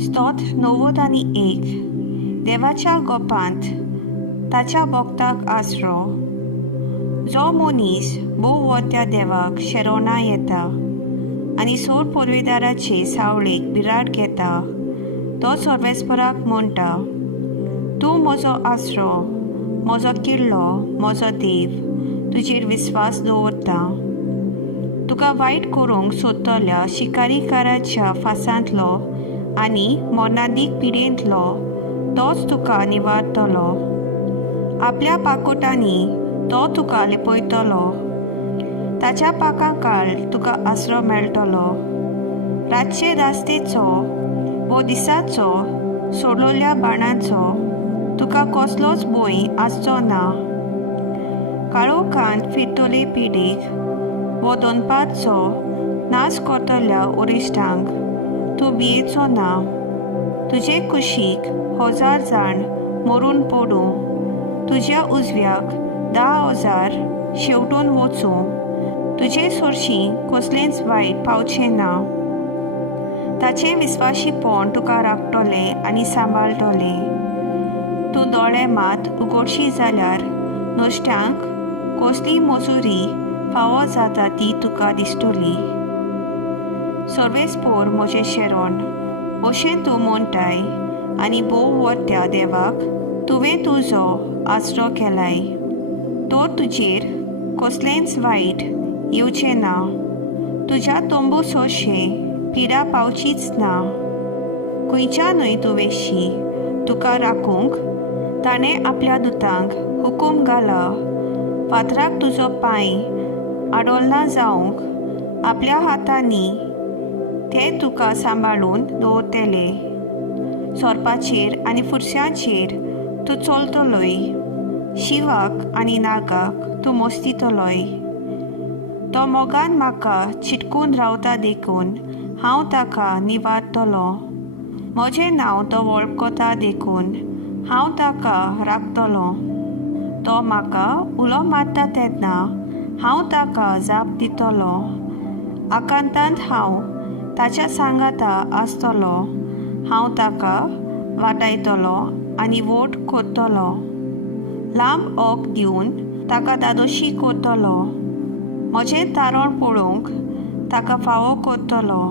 स्तोत्र 91 देवाच्या गोपांत ताच्या भक्ताक आसरो. जो मनीस भोव त्या देवाक शेरोना येता आनी सोर पुर्विदाराचे सावळेक बिराड घेता तो सर्वेस्पराक म्हणटा, तूं म्हजो आसरो, म्हजो किल्लो, म्हजो देव, तुजेर विस्वास दवरता. तुका वायट करूंक सोदतल्या शिकारीकाराच्या फासांतलो आनी मोर्नादीक पिडेंतलो तोच तुका निवारतलो. आपल्या पाकोटांनी तो तुका लिपयतलो. ताच्या पाकां काळ तुका आसरो मेळटलो. रातचे रास्तेचो वो दिसाचो सोडलोल्या बाणांचो तुका कसलोच भंय आसचो ना. काळोखांत फिरतले पिडेक वो दोनपारचो नाश करतल्या उरिश्टांक तूं भियेचो ना. तुजे कुशीक 1000 जाण मरून पडूं, तुज्या उजव्याक 10,000 शेवटून वचूं, तुजे सुरशी कसलेंच वायट पावचें ना. ताचें विस्वाशीपण तुका राखतले आनी सांबाळटले. तूं दोळे मात उगडशी जाल्यार नुस्त्यांक कसली मजुरी फावो जाता ती तुका दिसतली. सर्वेस्पोर म्हजें शेरोण अशें तूं म्हणटाय आनी भोव वर्त्या देवाक तुवें तुजो आसरो केलाय. तो तुजेर कसलेंच वायट येवचें ना. तुज्या तोंबू सोशें पिडा पावचीच ना. खंयच्यानूय तुवेशी तुका राखूंक ताणें आपल्या दुतांक हुकूम घाला. फातराक तुजो पांय आडोल्ला जावंक आपल्या हातांनी ते तुका सांबाळून दवरतले. सोरपाचेर आनी फुरश्यांचेर तूं चलतलोय. शिवाक आनी नागाक तूं मस्तितलोय. तो मोगान म्हाका चिटकून रावता देखून हांव ताका निवारतलों. म्हजें नांव तो वळखता देखून हांव ताका राखतलों. तो म्हाका उलो मारता तेन्ना हांव ताका जाप दितलों. आकांतांत हांव ताच्या सांगाता आसतलो. हांव ताका वाटायतलो आनी वोट करतलो. लांब ओग दिवन ताका दादोशी करतलो. म्हजें तारण पळोवंक ताका फावो करतलो.